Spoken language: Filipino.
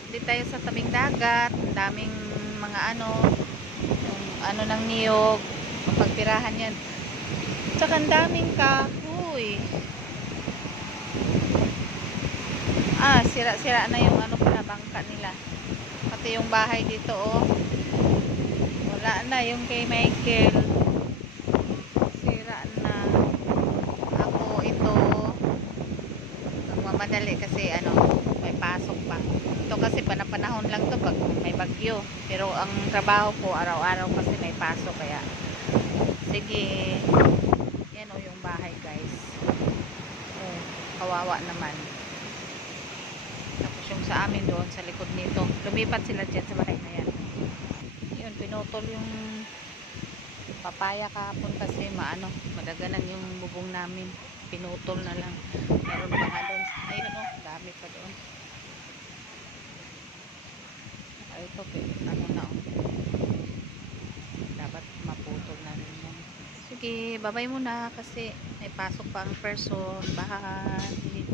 update tayo sa tabing dagat. Ang daming mga yung ng niyog, pagpirahan yan. Tsaka ang daming kahoy. Sira-sira na yung pinabangka nila. Pati yung bahay dito, oh. Wala na yung kay Michael. Sira na. Ako ito nagmamadali kasi may pasok pa. Ito kasi panahon lang to pag may bagyo. Pero ang trabaho ko araw-araw kasi may pasok kaya sige. Yan yung bahay, guys. Kawawa naman. Tapos yung sa amin doon sa likod nito, lumipat sila dyan sa bahay na yan. Yun, pinutol yung papaya kahapon kasi madaganan yung bubong namin. Pinutol na lang. Meron pa nga doon. Ayun, dami pa doon. Ito, dapat maputol na rin yan. Sige, babay muna kasi may pasok pa ang person. Bye.